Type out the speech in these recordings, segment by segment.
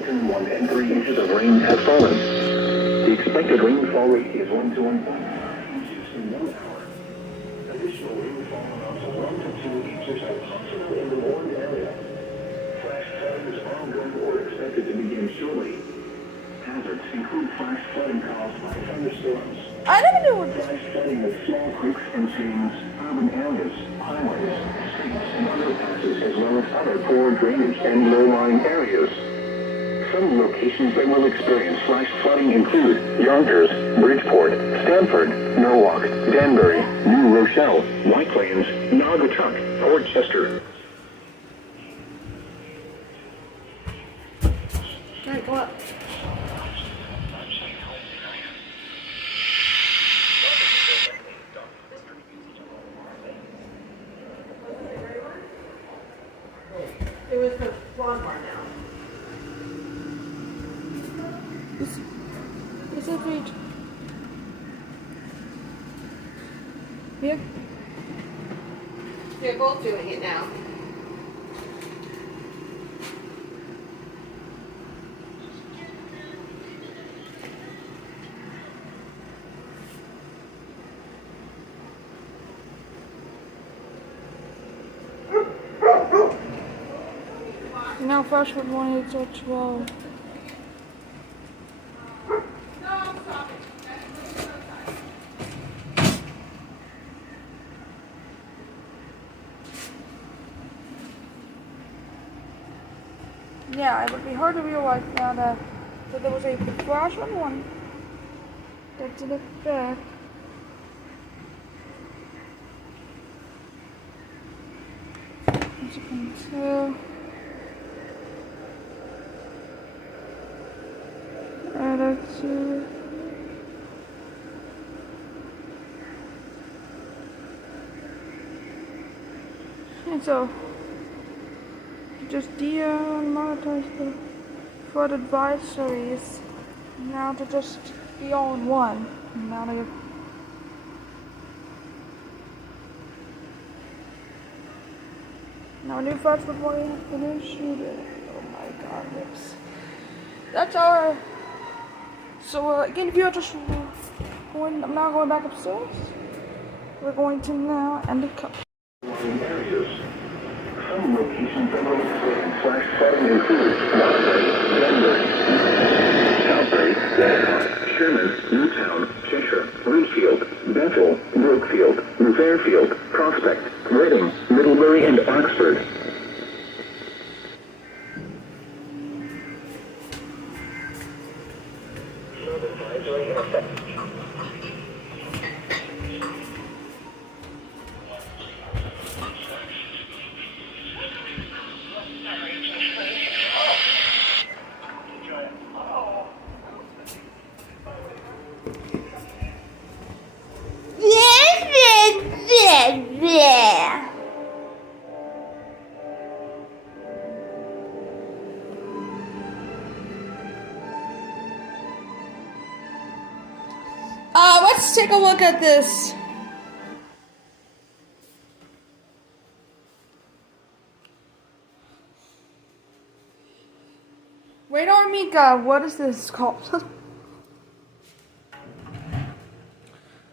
between 1 and 3 inches of rain has fallen. The expected rainfall rate is 1 to 1.5 inches in 1 hour. Additional rainfall amounts of 1 to 2 inches are possible in the warned area. Flash flooding is ongoing or expected to begin shortly. Hazards include flash flooding caused by thunderstorms. I never knew what this was. Flash flooding of small creeks and streams, urban areas, highways, streets, and underpasses, as well as other poor drainage and low-lying areas. Some locations that will experience flash flooding include Yonkers, Bridgeport, Stamford, Norwalk, Danbury, New Rochelle, White Plains, Naugatuck, Portchester. Alright, go up. It was the blonde bar now. Is it read? Here? They're both doing it now. Now Fairfield wanted to 12. Yeah, it would be hard to realize now that there was a flash on one that's in effect. As you can tell. That's and so just monetize the flood advisories now to just be all in one. Now they now new floods would want to finish shooting. Oh my god, that's our. So again, if you're just going, I'm now going back upstairs. We're going to now end the cut. Areas. Some locations that will experience flash flooding include Waterbury, Danbury, Southbury, Walmart, Sherman, Newtown, Cheshire, Reedfield, Bethel, Brookfield, Fairfield, Prospect, Reading, Middlebury, and Oxford. Let's take a look at this. Radar Mika, what is this called?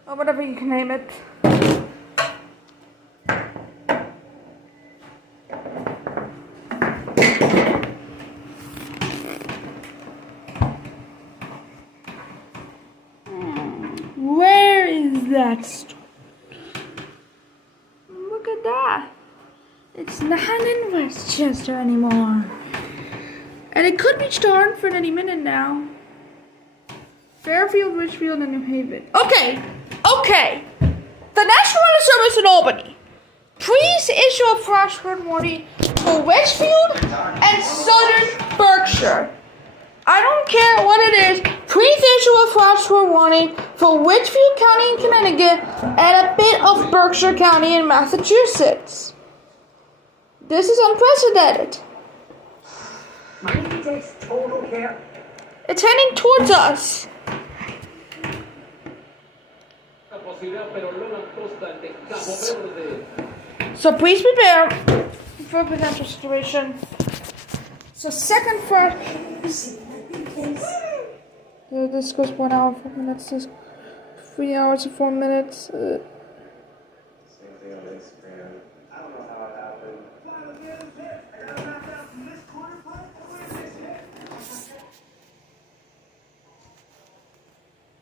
Or whatever you can name it. Where is that? Look at that. It's not in Westchester anymore. And it could be starting for any minute now. Fairfield, Richfield, and New Haven. Okay. The National Weather Service in Albany. Please issue a flash flood warning for Richfield and Southern Berkshire. I don't care what it is. Please issue a flash flood warning for Richfield County in Connecticut and a bit of Berkshire County in Massachusetts. This is unprecedented. It's heading towards us. So please prepare for a potential situation. So second first. This goes 1 hour 4 minutes. This 3 hours and 4 minutes. Same thing on Instagram. I don't know how it happened.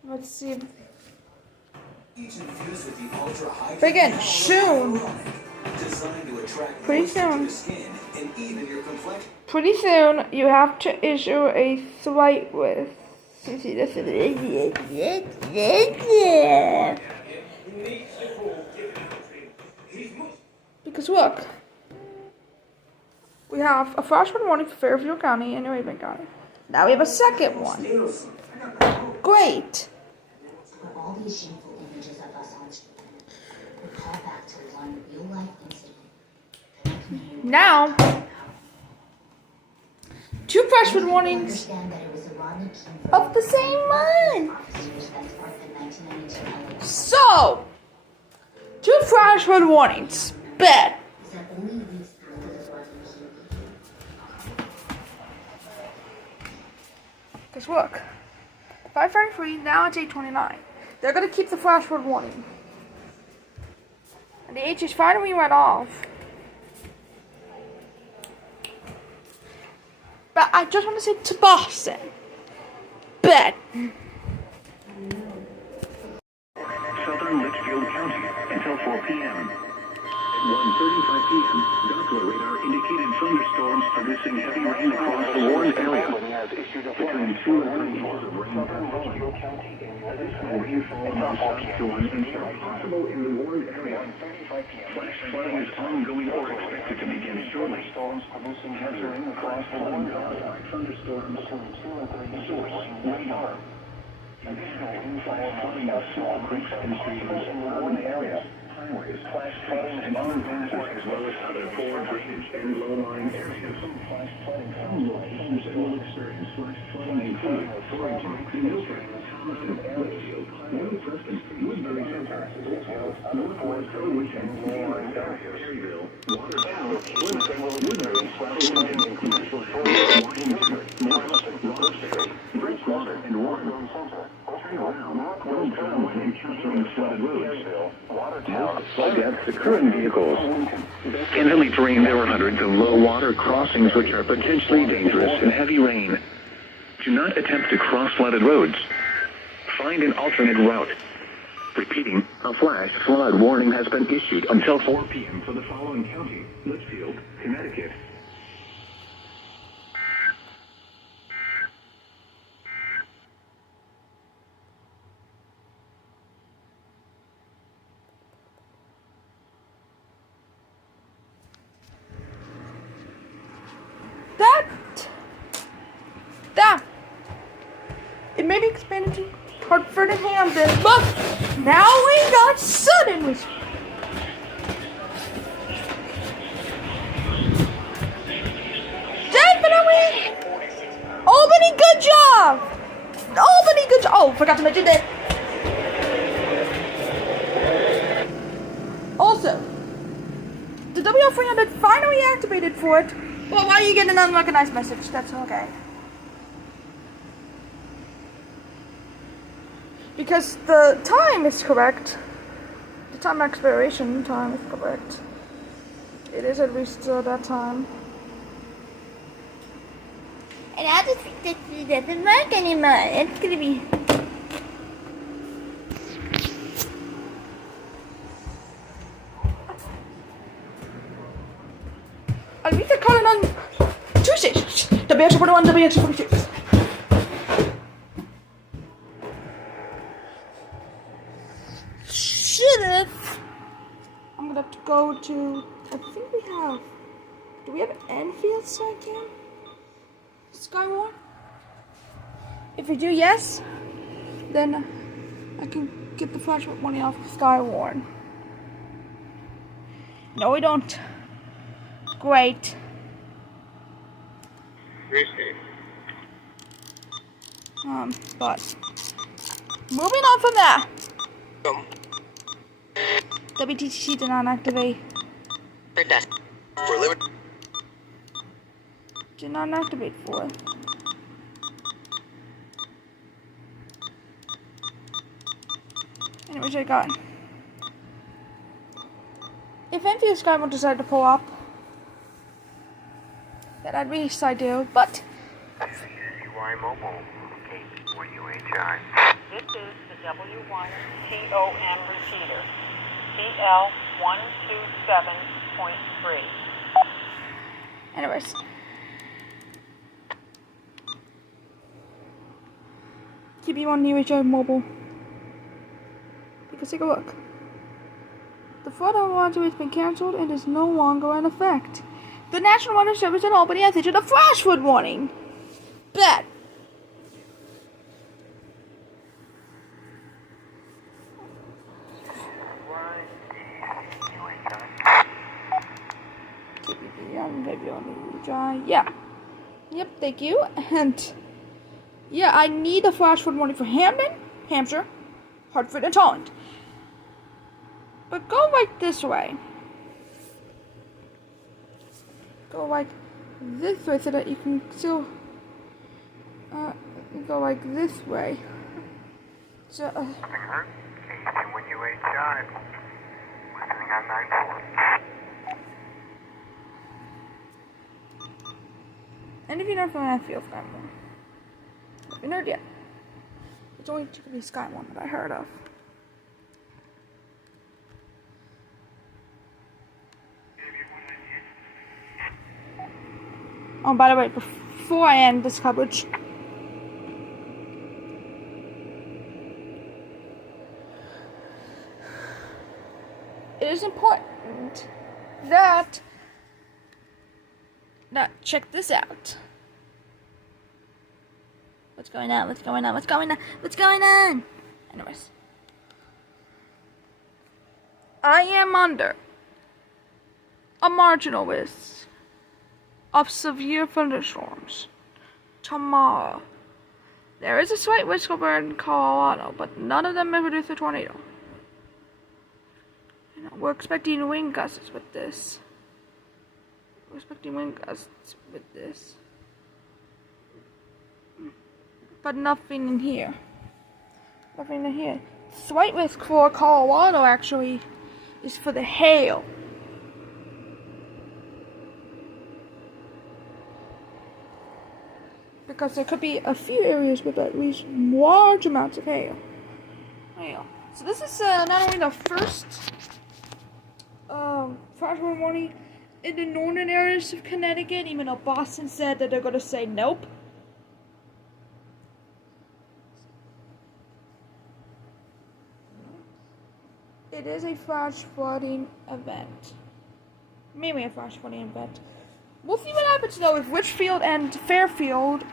Let's see. Begin soon. Pretty soon. Pretty soon, you have to issue a swipe with. Because look, we have a first one warning for Fairfield County and New Haven County. Now we have a second one. Great. All these shameful images of us on screen recall back to one real-life incident. Now, 2 freshman warnings Understand that it was the Rodney King of the same month. officers that sparked the 1992 LA So, 2 freshman warnings. Bet. is that only weeks after the Rodney King. Because look, 5:33, now it's 8:29. They're gonna keep the flash flood warning. And the H finally went off. But I just want to say to Boston. Bet. Southern Litchfield County until 4 p.m. At 1:35 p.m., Doppler radar indicated thunderstorms producing heavy rain across the warned area. Between 2 and 3 inches of rain possible in the warned area. Flash flooding is ongoing or expected to begin shortly. Storms producing heavy rain across the warned area. Thunderstorms between 2 and 3 inches of rain radar. Additional flash flooding of small creeks and streams in the warned area. Highways, flash flooding and underpasses, as well as other poor drainage and low-lying areas. Flash flooding. Some locations that will experience flash flooding include Thornton, Thunderstorm, Thompson, Fairfield, New Preston, Woodbury Center, Northwest Coleridge, and low-lying areas. Perryville, Watertown, Woodbury, Washington, Commercial Shores, Washington, Morris, Roxbury, Bridgewater, and Warren. Don't travel when encountering flooded roads. Against the current vehicles. In hilly terrain, there are hundreds of low water crossings which are potentially dangerous in heavy rain. Do not attempt to cross flooded roads. Find an alternate route. Repeating, a flash flood warning has been issued until 4 p.m. for the following county: Litchfield, Connecticut. That. It may be expanded to Hartford and Hampton. Look, now we got suddenly. Definitely. Albany, good job. Albany, good job. Oh, forgot to mention that. Also, the WL300 finally activated for it. Well, why are you getting an unrecognized message? That's okay. Because the time is correct. The time expiration time is correct. It is at least that time. And I just think that it doesn't work anymore. It's gonna be. I'll meet the calling on Tuesdays. WX41, WX46. I'm gonna have to go to. I think we have. Do we have Enfield second? Skyward? If we do, yes. Then I can get the flashlight money off of Skyward. No, we don't. Great. But moving on from that. WTCC did not activate. For limit. Did not activate for it. Anyways, I got. If Fairfield Sky will decide to pull up, then I'd be ideal, but. UI Mobile, KP1UHI. This is the W1TOM repeater, TL127.3. Anyways. KP1UHI Mobile. Take a look. The flood on Water has been cancelled and is no longer in effect. The National Weather Service in Albany has issued a flash flood warning. Bad. Yeah. Yep, thank you. And yeah, I need a flash flood warning for Hamden, Hampshire, Hartford, and Holland. But go like this way. Go like this way so that you can still go like this way. So, Nothing hurt. KP1UHI. Listening on 9-4. and if you're not from Fairfield, Sky One. If you're not yet, it's only typically Sky One that I heard of. Oh, by the way, before I end this coverage, it is important that check this out. What's going on? What's going on? What's going on? What's going on? Anyways, I am under a marginal risk of severe thunderstorms tomorrow. There is a slight risk of in Colorado, but none of them may produce a tornado. We're expecting wind gusts with this. But nothing in here. Slight risk for Colorado actually is for the hail. Because there could be a few areas with at least large amounts of hail. So this is not only the first flash flood warning in the northern areas of Connecticut, even though Boston said that they're going to say nope. It is a flash flooding event. Mainly a flash flooding event. We'll see what happens though if Litchfield and Fairfield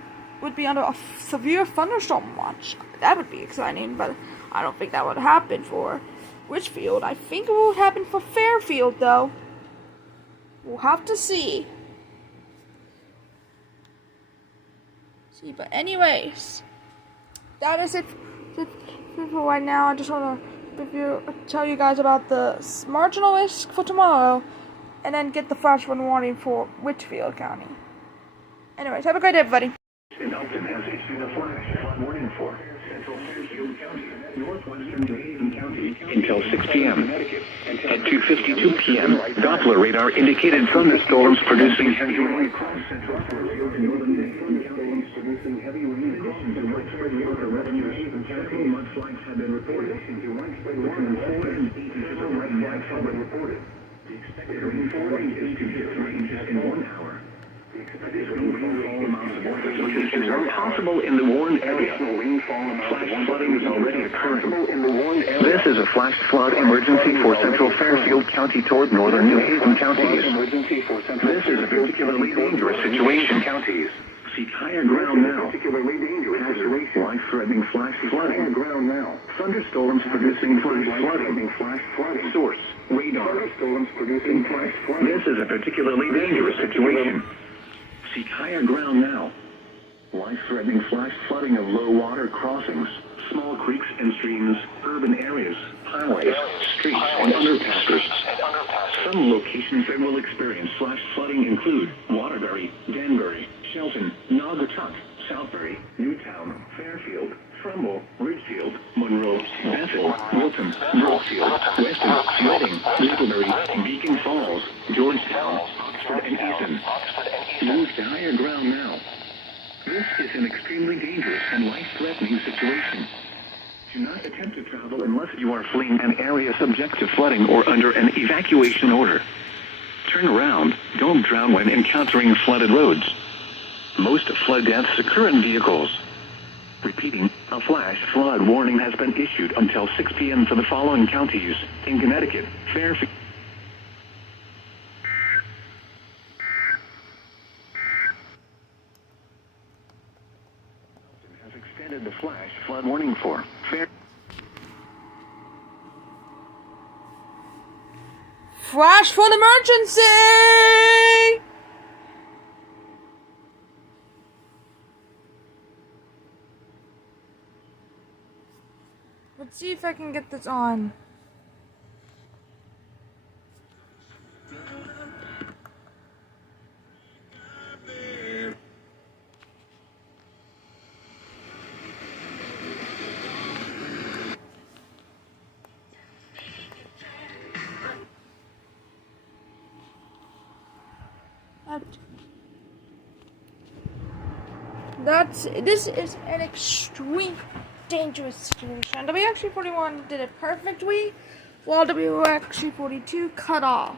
would be under a severe thunderstorm watch. That would be exciting, but I don't think that would happen for Litchfield. I think it will happen for Fairfield though. We'll have to see. But anyways, that is it for right now. I just want to tell you guys about the marginal risk for tomorrow, and then get the flash flood warning for Litchfield County. Anyways, have a great day, everybody. Elton has issued a flash flood warning for Central Fairfield County, northwestern New Haven County, until 6 p.m. At 2:52 p.m., Doppler radar indicated thunderstorms producing heavy rain across Central Fairfield and northern New Haven counties, producing heavy rain across the widespread northern New Haven County. Mudslides have been reported. Widespread between 4 and 8 inches of mudslides have been reported. The expected rainfall ranges to 6 inches in 1 hour. This rainfall amounts of precipitation are possible in the warned area. Flash flooding is already occurring. This is a flash flood emergency for Central Fairfield County toward northern New Haven counties. This is a particularly dangerous situation. Counties. Seek higher ground now. Hazard, life-threatening flash flooding. Thunderstorms producing flash flooding. Source, radar. Thunderstorms producing flash flooding. This is a particularly dangerous situation. Seek higher ground now. Life-threatening flash flooding of low water crossings, small creeks and streams, urban areas, highways, streets, and underpasses. Some locations that will experience flash flooding include Waterbury, Danbury, Shelton, Naugatuck, Southbury, Newtown, Fairfield, Trumbull, Ridgefield, Monroe, Bethel, Wilton, Brookfield, Weston, Reading, Middlebury, Beacon Falls, Georgetown, Oxford, and Easton. Move to higher ground now. This is an extremely dangerous and life-threatening situation. Do not attempt to travel unless you are fleeing an area subject to flooding or under an evacuation order. Turn around. Don't drown when encountering flooded roads. Most flood deaths occur in vehicles. Repeating, a flash flood warning has been issued until 6 p.m. for the following counties in Connecticut, Fairfield. Has extended the flash flood warning for Flash flood emergency! Let's see if I can get this on. This is an extreme dangerous situation. WX41 did a perfect week, while WX42 cut off.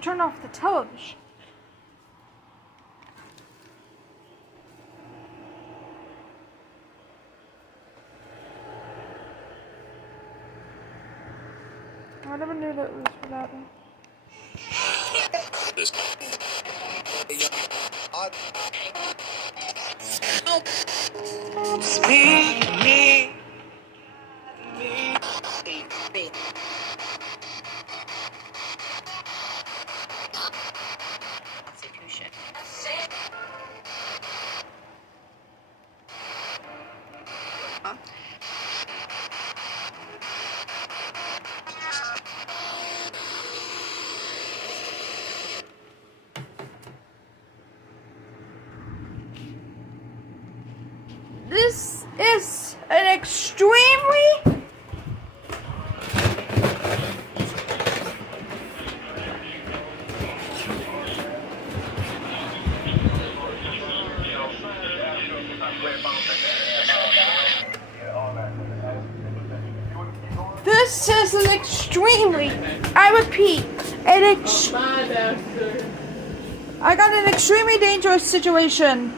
Turn off the television. I never knew that was for that one. This is an extremely I repeat, I got an extremely dangerous situation.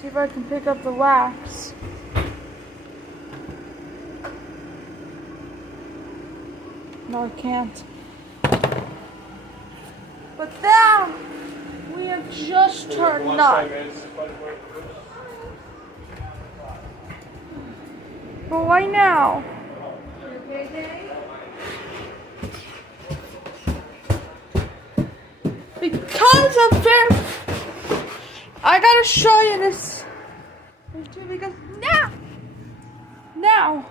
See if I can pick up the wax. No, I can't. But then we have just turned nuts. But why now? Because of Fairfield. I gotta show you this. Because now.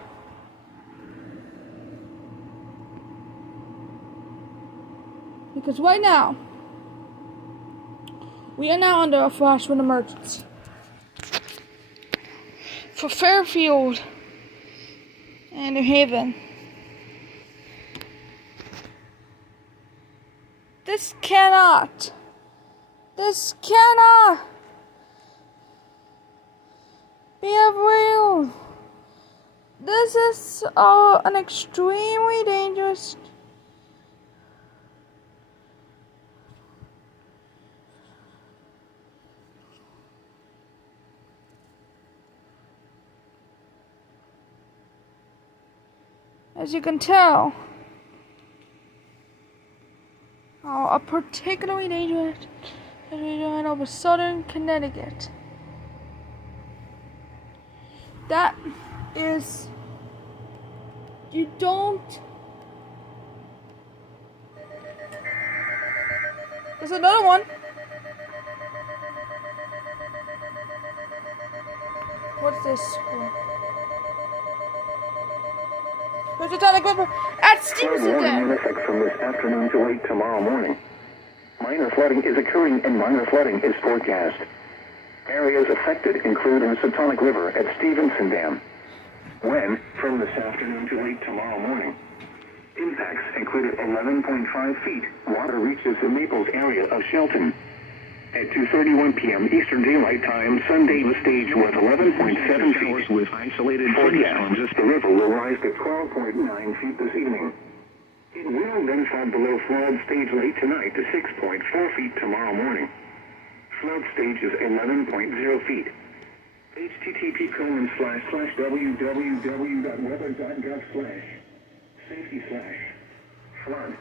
Because right now, we are now under a flash flood emergency. For Fairfield and New Haven. This cannot be real. This is an extremely dangerous. as you can tell, a particularly dangerous situation over southern Connecticut. That is, you don't. There's another one. What's this? There's a ton of equipment at Stevenson Warning in Dam. effect from this afternoon to late tomorrow morning. Minor flooding is occurring and minor flooding is forecast. Areas affected include the Sectonic River at Stevenson Dam. When? From this afternoon to late tomorrow morning. Impacts included 11.5 feet. Water reaches the Maples area of Shelton. At 2:31 p.m. Eastern Daylight Time, Sunday, the stage was 11.7 feet. With isolated forecast, the river will rise to 12.9 feet this evening. It will then fall below flood stage late tonight to 6.4 feet tomorrow morning. Flood stage is 11.0 feet. http://www.weather.gov/safety/flood.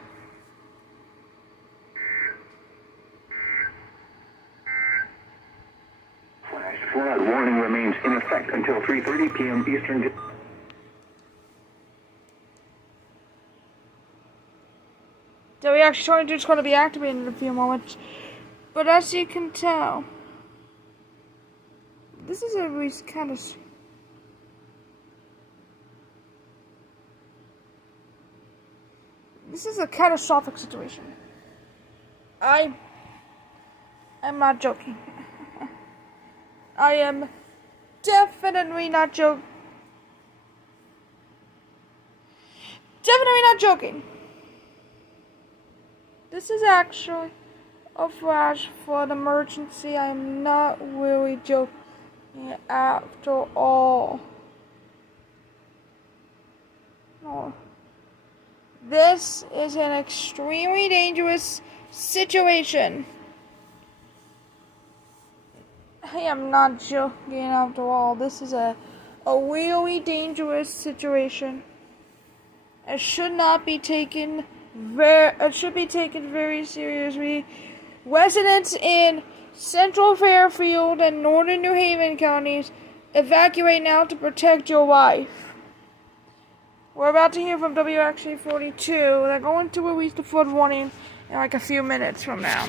Flash flood warning remains in effect until 3:30 p.m. Eastern. So we actually told you it's going to be activated in a few moments. But as you can tell, this is a really kind of. This is a catastrophic situation. I'm not joking. I am definitely not joking. Definitely not joking. This is actually a flash flood emergency. I am not really joking after all. No. This is an extremely dangerous situation. I am not joking after all. This is a really dangerous situation. It should not be taken very seriously. Residents in central Fairfield and northern New Haven counties, evacuate now to protect your life. We're about to hear from WXA 42. They're going to release the flood warning in like a few minutes from now.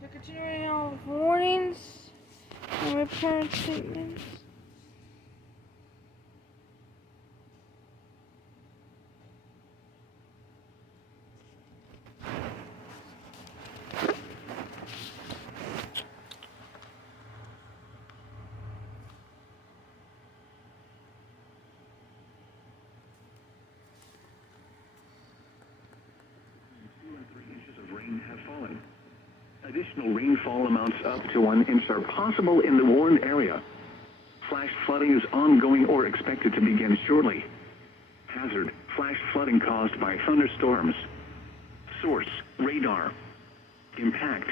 The continuing of warnings and repair statements. Have fallen. Additional rainfall amounts up to 1 inch are possible in the warned area. Flash flooding is ongoing or expected to begin shortly. Hazard: flash flooding caused by thunderstorms. Source: radar. Impact: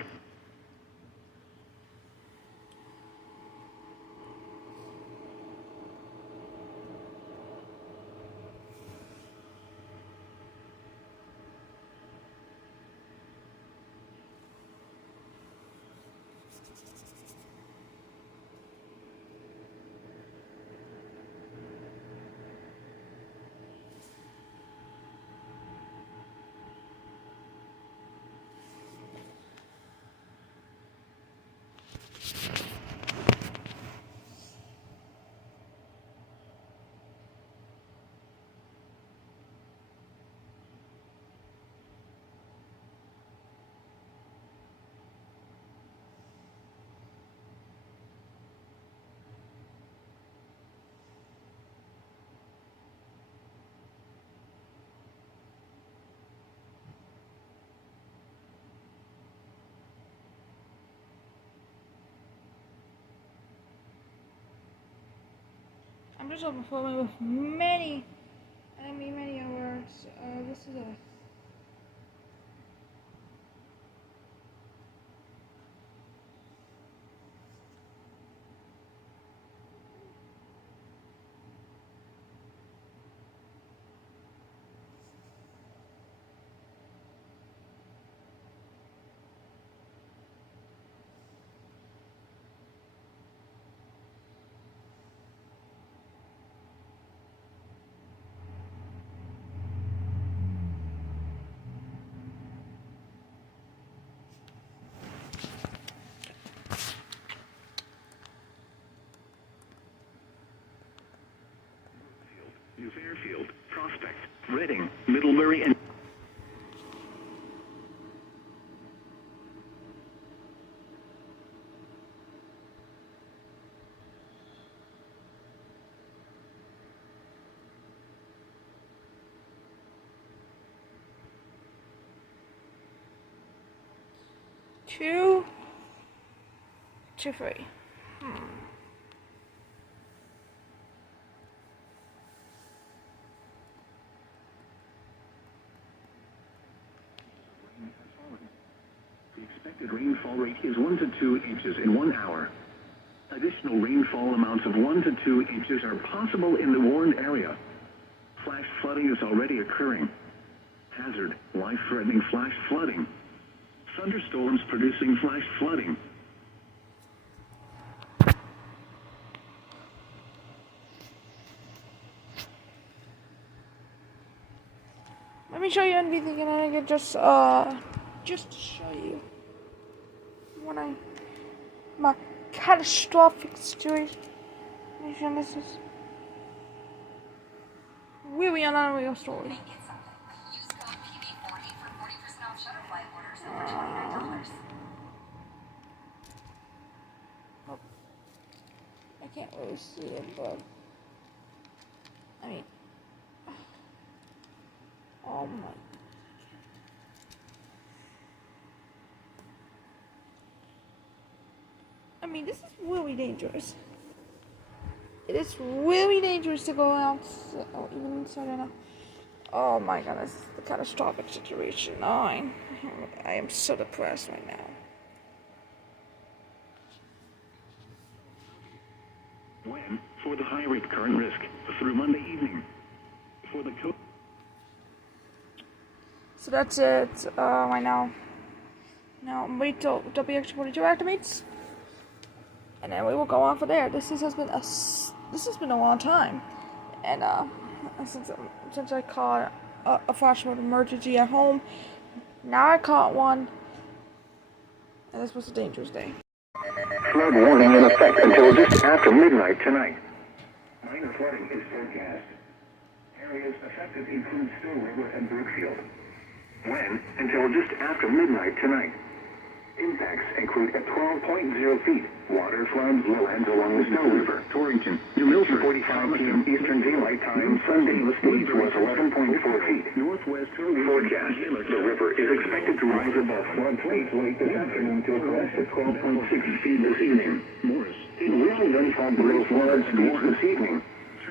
Thunderstorm performing with many alerts. This is a New Fairfield, Prospect, Reading, Middlebury, and 2 to 3. the expected rainfall rate is 1 to 2 inches in 1 hour. Additional rainfall amounts of 1 to 2 inches are possible in the warned area. Flash flooding is already occurring. Hazard, life-threatening flash flooding. Thunderstorms producing flash flooding. Let me show you anything and I can just to show you my catastrophic situation. This is really an unreal story. Use code PB40 for 40% off Shutterfly orders over $29. I can't really see it, but I mean, oh my. I mean, this is really dangerous. It is really dangerous to go out, even inside right now. Oh my god, this is the catastrophic situation. I am so depressed right now. When? For the high rate current risk through Monday evening. For the code. So that's it right now. Now wait till WX42 activates, and then we will go on from there. This has been a long time, and since I caught a flash flood emergency at home, now I caught one, and this was a dangerous day. Flood warning in effect until just after midnight tonight. Minor flooding is forecast. Areas affected include Still River and Berkshire. When? Until just after midnight tonight. Impacts include at 12.0 feet. Water floods lowlands along the Still River. Torrington, New Milford, 45 p.m. Eastern Daylight Time. Sunday, the stage was 11.4 feet. Northwest forecast. The river is expected to rise above floodplain late this afternoon to a crest of 12.6 feet this evening. Morris. It will then fall below flood speeds this evening.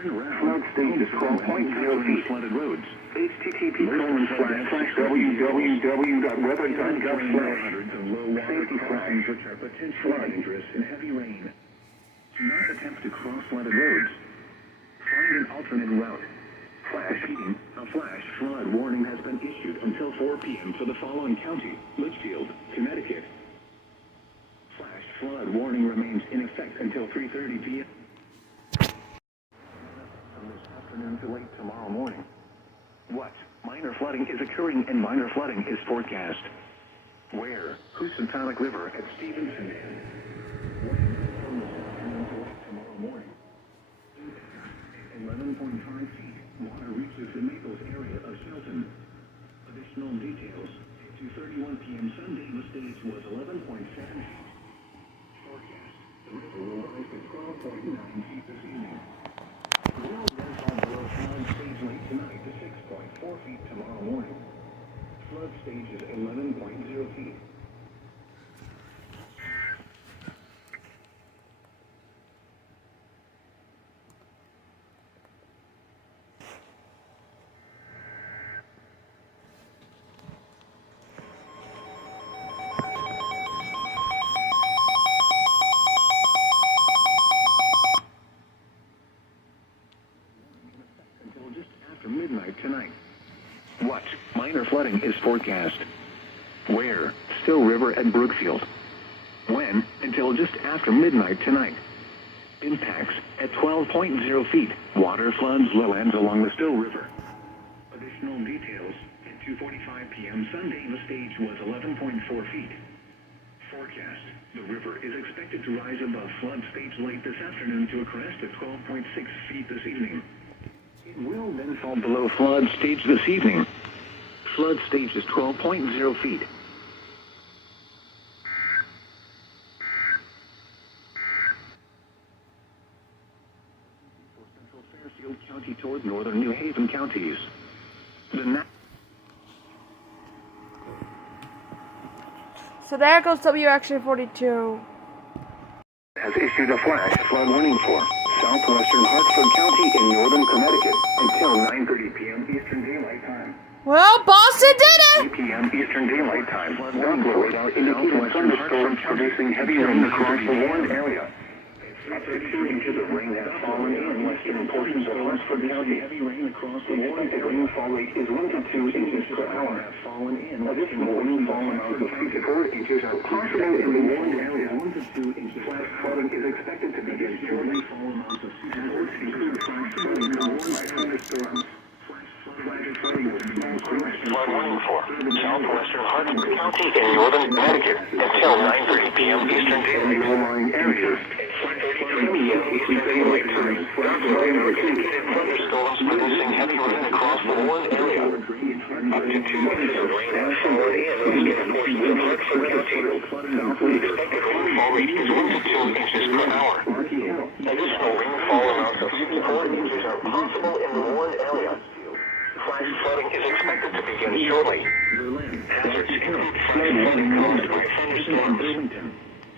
Flood stage is 12.0 feet. Flooded roads. http://www.weather.gov/safety flags which are potentially dangerous in heavy rain. Do not attempt to cross flooded roads. Find an alternate route. Flash heating. A flash flood warning has been issued until 4 p.m. for the following county: Litchfield, Connecticut. Flash flood warning remains in effect until 3:30 p.m. from this afternoon to late tomorrow morning. What? Minor flooding is occurring and minor flooding is forecast. Where? Housatonic River at Stevenson. When? From this afternoon to late tomorrow morning. 11.5 feet. Water reaches the Naples area of Shelton. Additional details. To 31 p.m. Sunday, the stage was 11.7 feet. Forecast. The river will rise to 12.9 feet this evening. Will then fall below flood stage late tonight to 6.4 feet tomorrow morning. Flood stage is 11.0 feet. flooding is forecast. Where? Still River at Berkshire. When? Until just after midnight tonight. Impacts at 12.0 feet. Water floods lowlands along the Still River. Additional details. At 2:45 p.m. Sunday, the stage was 11.4 feet. Forecast. The river is expected to rise above flood stage late this afternoon to a crest of 12.6 feet this evening. It will then fall below flood stage this evening. Flood stage is 12.0 feet. For central Fairfield County toward northern New Haven counties. So there goes WXA 42. Has issued a flash flood warning for southwestern Hartford County in northern Connecticut until 9:30 p.m. Eastern Daylight Time. Well, Boston did it! 8 p.m. Eastern Daylight Time. Warning for indicated thunderstorms producing heavy rain across the warned area. Up to 2 inches of rain has fallen in western portions of Hartford County. Heavy rain across the expected rainfall rate is 1 to 2 inches per hour. Additional rainfall amounts of 3 to 4 inches are possible in the warned area. 1 to 2 inches. Flash flooding is expected to begin shortly. Rainfall amounts of 3 to 4 include flash flooding caused by thunderstorms. Flood warning for southwestern Hartford County in northern Connecticut until 9:30 p.m. Eastern Daylight Time. Areas. 5:33 p.m. Eastern Daylight Time. Indicated thunderstorms producing heavy rain across the warned area. Up to 2 inches of rain has fallen in eastern portions of Hartford County. Expected rainfall rate is 1 to 2 inches per hour. Additional rainfall amounts of 3 to 4 inches are possible in the warned area. Flash flooding is expected to begin shortly. Hazards include flash flooding caused by thunderstorms.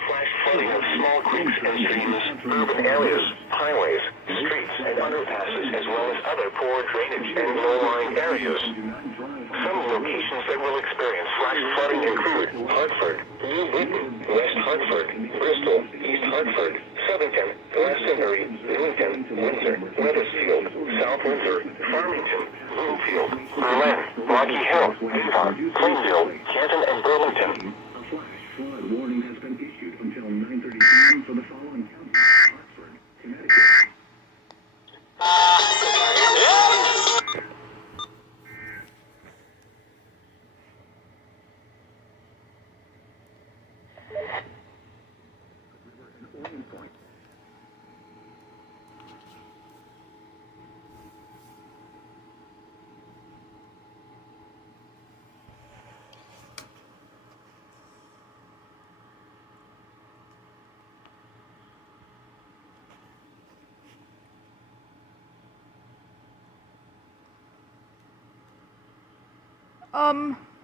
Flash flooding of small creeks and streams, urban areas, highways, streets, and underpasses, as well as other poor drainage and low-lying areas. Some locations that will experience flash flooding include Hartford, New Britain, West Hartford, Bristol, East Hartford, Southington, Glastonbury, Newington, Windsor, Wethersfield, South Windsor, Farmington, Bloomfield, Berlin, Rocky Hill, Avon, Plainfield, Canton, and Burlington. A flash flood warning has been issued until 9:30 p.m. for the following counties: Hartford, Connecticut.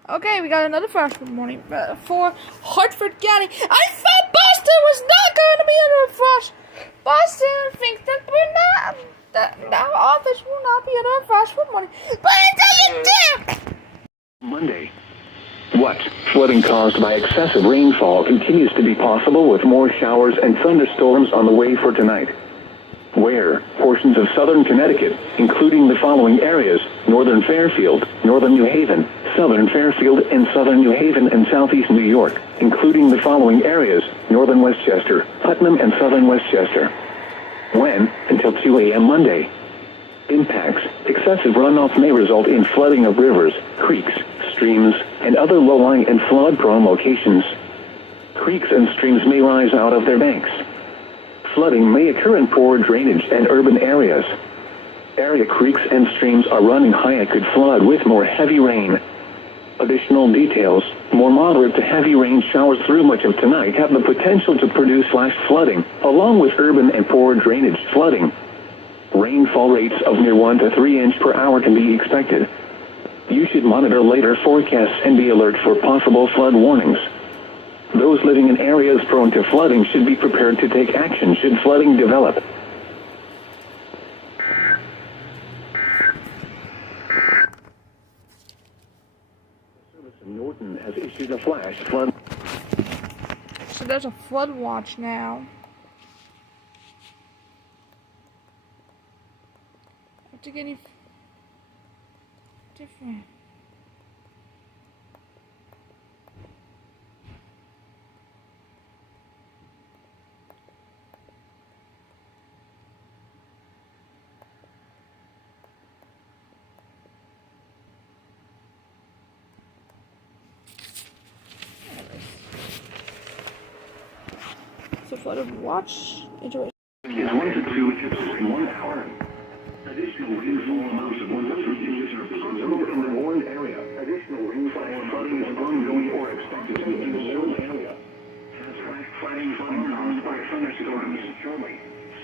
Okay, we got another flash flood warning for Hartford County. I thought Boston was not going to be under a flash. Boston thinks that we're not, that our office will not be under a flash flood warning. But until you do! Monday. What? Flooding caused by excessive rainfall continues to be possible with more showers and thunderstorms on the way for tonight. Where? Portions of southern Connecticut, including the following areas: northern Fairfield, northern New Haven, southern Fairfield, and southern New Haven and southeast New York, including the following areas: northern Westchester, Putnam, and southern Westchester. When? Until 2 a.m. Monday. Impacts: excessive runoff may result in flooding of rivers, creeks, streams, and other low-lying and flood-prone locations. Creeks and streams may rise out of their banks. Flooding may occur in poor drainage and urban areas. Area creeks and streams are running high and could flood with more heavy rain. Additional details: more moderate to heavy rain showers through much of tonight have the potential to produce flash flooding, along with urban and poor drainage flooding. Rainfall rates of near 1 to 3 inches per hour can be expected. You should monitor later forecasts and be alert for possible flood warnings. Those living in areas prone to flooding should be prepared to take action should flooding develop. Norton has issued a flash flood. So there's a flood watch now. I have to get any different. flooded watch situation. Is 1 to 2 inches in 1 hour. Additional rainfall amounts of 1 to 3 inches are possible in the warned area. Additional rainfall flooding is ongoing or expected to be in the warned area. Flash flooding caused by thunderstorms. Shortly.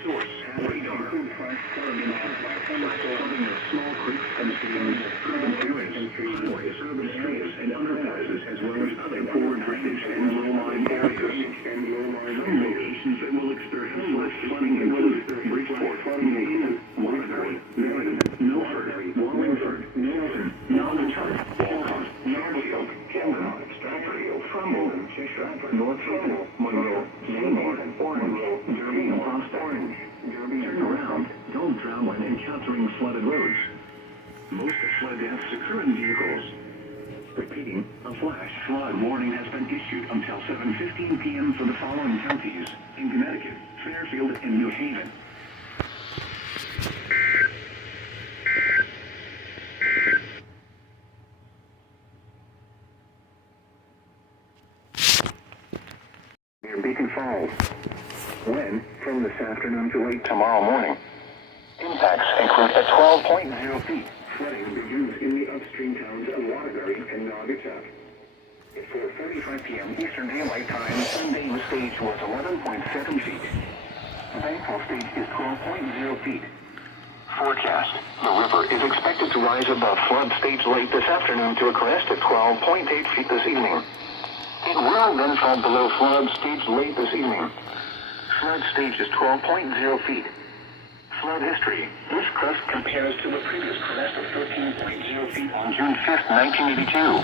Source: radar. Flash flooding caused by thunderstorms of small creeks and streams, urban areas, urban streets and underpasses, as well as other poor drainage and low-lying areas. Some locations that will experience flash flooding include Bridgeport, New Waterbury, Milford, Wallingford, Milton, Naugatuck, Walcott, Northfield, Camden, Stratford, Trumbull, Cheshire, North Channel, Monroe, Seymour, Orange, Derby, and Past Orange. Turn around. Don't drown when encountering flooded roads. Most flood deaths occur in vehicles. Repeating, a flash flood warning has been issued until 7:15 p.m. for the following counties in Connecticut, Fairfield, and New Haven. Near Beacon Falls. When? From this afternoon to late tomorrow morning. Impacts include at 12.0 feet. Flooding begins in the upstream towns of Waterbury and Naugatuck. At 4:35 p.m. Eastern Daylight Time, Sunday the stage was 11.7 feet. Thankful stage is 12.0 feet. Forecast. The river is expected to rise above flood stage late this afternoon to a crest at 12.8 feet this evening. It will then fall below flood stage late this evening. Flood stage is 12.0 feet. Flood history. This crest compares to the previous crest of 13.0 feet on June 5th, 1982.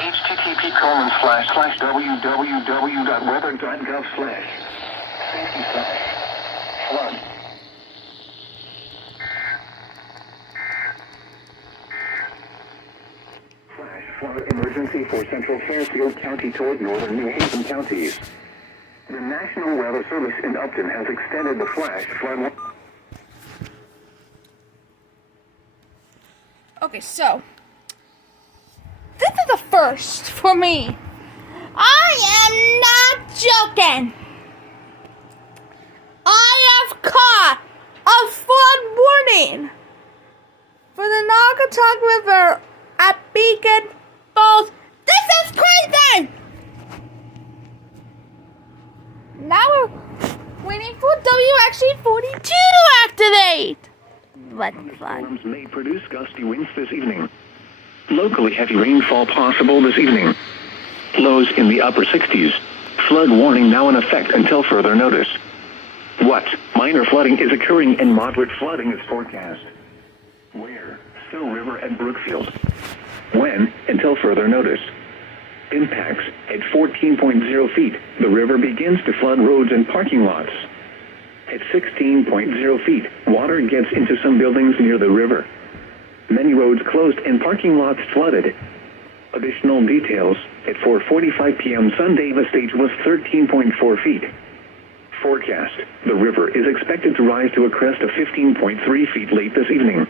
http://www.weather.gov/safety/flood. Flash flood emergency for central Fairfield County toward northern New Haven counties. The National Weather Service in Upton has extended the flash flood. Okay, so this is a first for me. I am not joking. I have caught a flood warning for the Naugatuck River at Beacon Falls. This is crazy! Now we're waiting for WXG42 to activate. What fun. Storms may produce gusty winds this evening. Locally heavy rainfall possible this evening. Lows in the upper 60s. Flood warning now in effect until further notice. What? Minor flooding is occurring and moderate flooding is forecast. Where? Still River at Brookfield. When? Until further notice. Impacts at 14.0 feet. The river begins to flood roads and parking lots. At 16.0 feet, water gets into some buildings near the river. Many roads closed and parking lots flooded. Additional details, at 4:45 p.m. Sunday, the stage was 13.4 feet. Forecast, the river is expected to rise to a crest of 15.3 feet late this evening.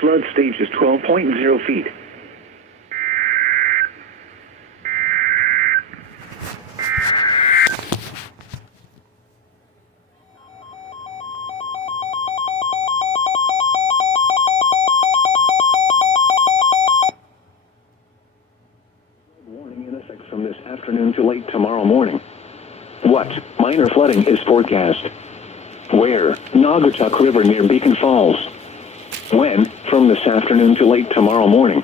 Flood stage is 12.0 feet. From this afternoon to late tomorrow morning. What? Minor flooding is forecast. Where? Naugatuck River near Beacon Falls. When? From this afternoon to late tomorrow morning.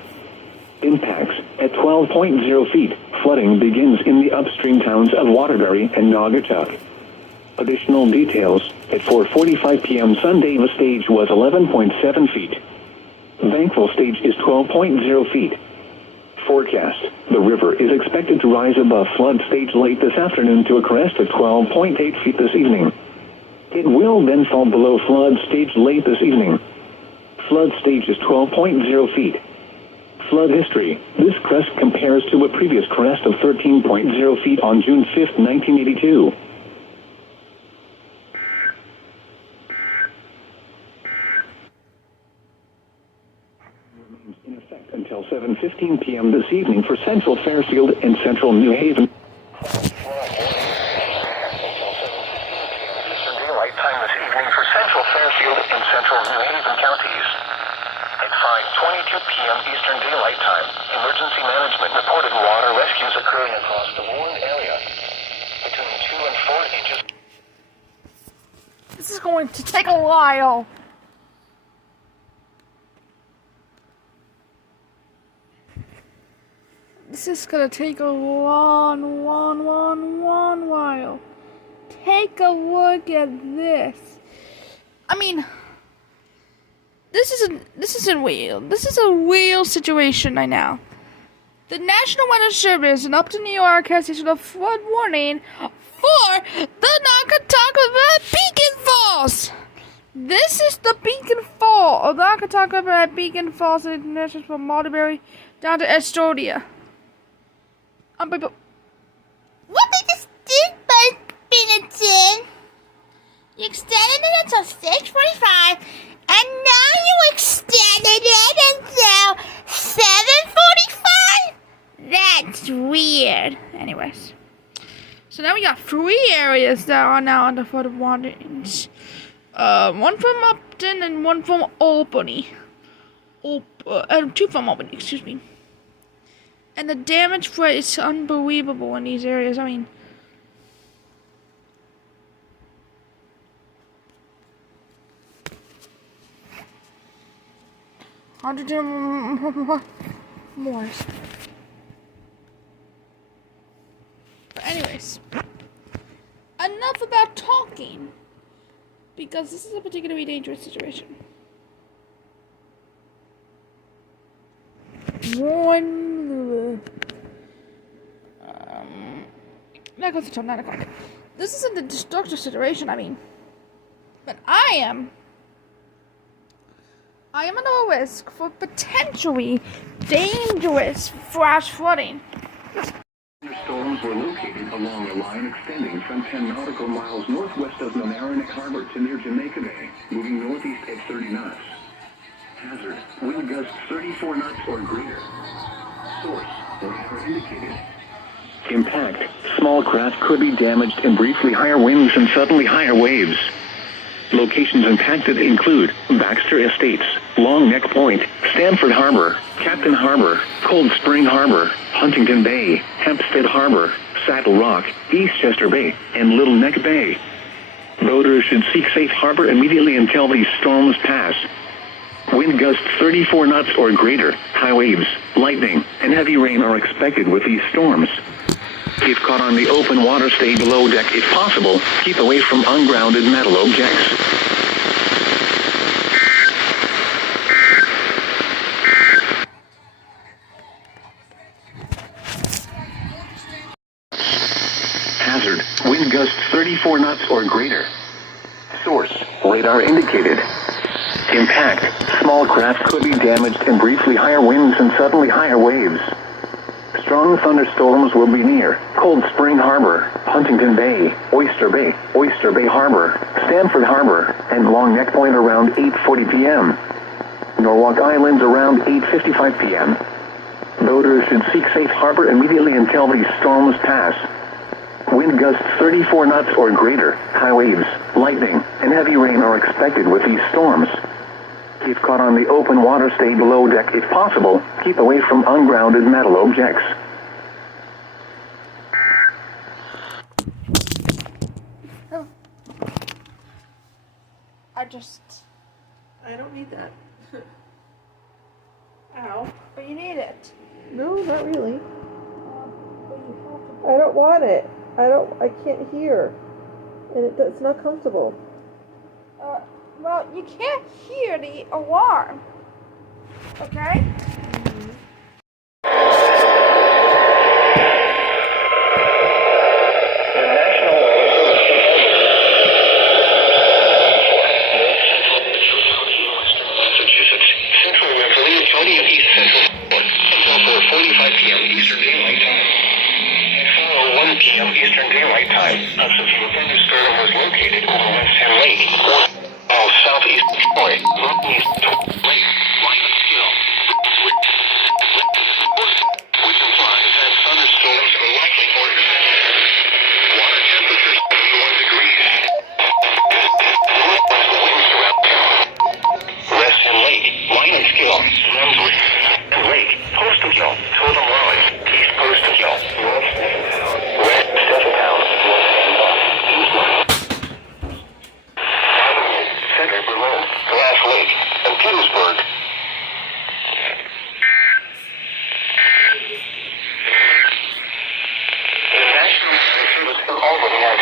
Impacts at 12.0 feet. Flooding begins in the upstream towns of Waterbury and Naugatuck. Additional details, at 4:45 p.m. Sunday, the stage was 11.7 feet. Thankful stage is 12.0 feet. Forecast, the river is expected to rise above flood stage late this afternoon to a crest of 12.8 feet this evening. It will then fall below flood stage late this evening. Flood stage is 12.0 feet. Flood history, this crest compares to a previous crest of 13.0 feet on June 5th, 1982. In effect until 7:15 p.m. this evening for Central Fairfield and Central New Haven. Until central Fairfield and central New Haven counties. At 5:22 p.m. Eastern Daylight Time, emergency management reported water rescues occurring across the Warren area between 2 and 4 inches. This is going to take a while. This is gonna take a long while. Take a look at this. I mean, this isn't real. This is a real situation right now. The National Weather Service in Upton, New York has issued a flood warning for the Nakatoka Beacon Falls. This is the Beacon Fall of Nakatoka Beacon Falls International from Mulberry down to Estonia. What did this do, Benetton? You extended it until 6:45, and now you extended it until 7:45? That's weird. Anyways. So now we got 3 areas that are now under flood warnings. One from Upton and one from Albany. 2 from Albany, excuse me. And the damage rate is unbelievable in these areas. I mean, hundred more. But anyways, enough about talking, because this is a particularly dangerous situation. That goes until 9 o'clock. This isn't a destructive situation, I mean. But I am at a risk for potentially dangerous flash flooding. Thunderstorms were located along a line extending from 10 nautical miles northwest of Mamaroneck Harbor to near Jamaica Bay, moving northeast at 30 knots. Hazard, wind gusts 34 knots or greater. Source, radar indicated. Impact, small craft could be damaged and briefly higher winds and suddenly higher waves. Locations impacted include Baxter Estates, Long Neck Point, Stamford Harbor, Captain Harbor, Cold Spring Harbor, Huntington Bay, Hempstead Harbor, Saddle Rock, Eastchester Bay, and Little Neck Bay. Boaters should seek safe harbor immediately until these storms pass. Wind gusts 34 knots or greater, high waves, lightning, and heavy rain are expected with these storms. If caught on the open water, stay below deck if possible. Keep away from ungrounded metal objects. Hazard, wind gusts 34 knots or greater. Source, radar indicated. Impact, small craft could be damaged and briefly higher winds and suddenly higher waves. Strong thunderstorms will be near Cold Spring Harbor, Huntington Bay, Oyster Bay Harbor, Stamford Harbor, and Long Neck Point around 8:40 p.m. Norwalk Islands around 8:55 p.m. Boaters should seek safe harbor immediately until these storms pass. Wind gusts 34 knots or greater, high waves, lightning, and heavy rain are expected with these storms. If caught on the open water, stay below deck if possible. Keep away from ungrounded metal objects. I don't need that. Ow. But you need it. No, not really. I don't want it. I can't hear. And it's not comfortable. Well, you can't hear the alarm. Okay? Eastern Daylight Time. A severe thunderstorm was located over West Ham Lake, southeast Detroit, northeast Lake, line of skill, which implies that thunderstorms are likely more extensive. Water temperatures 31 degrees. Winds Western Albany as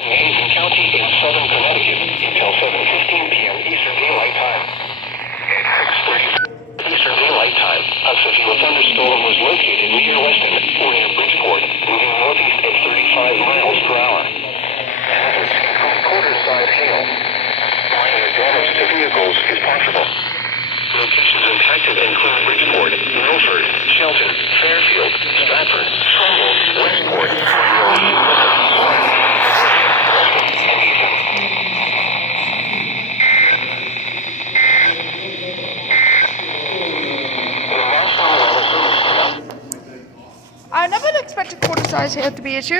Hazen County in southern Connecticut until 7:15 p.m. Eastern Daylight Time. Eastern Daylight Time, a severe thunderstorm was located near Weston or near Bridgeport, moving northeast at 35 miles per hour. Hazards include quarter-size hail. Minor damage to vehicles is possible. Locations impacted include Bridgeport, Milford, Shelton, Fairfield, Stratford, Trumbull, Westport, Monroe, and Easton. I never expected quarter size hair to be issued.